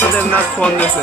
তো দেবনাথ ফোন দিয়েছে।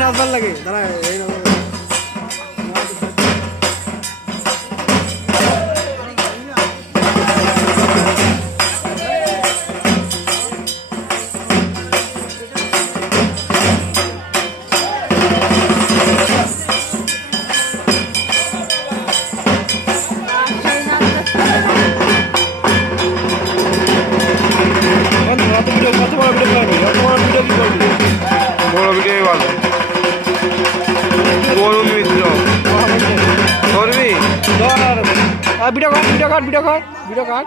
নাচবার লাগে দাঁড়া এই বড় ভিডিও ভালো বরুণ মিত্র করবি ভিডিও কর ভিডিও কর ভিডিও কর ভিডিও কর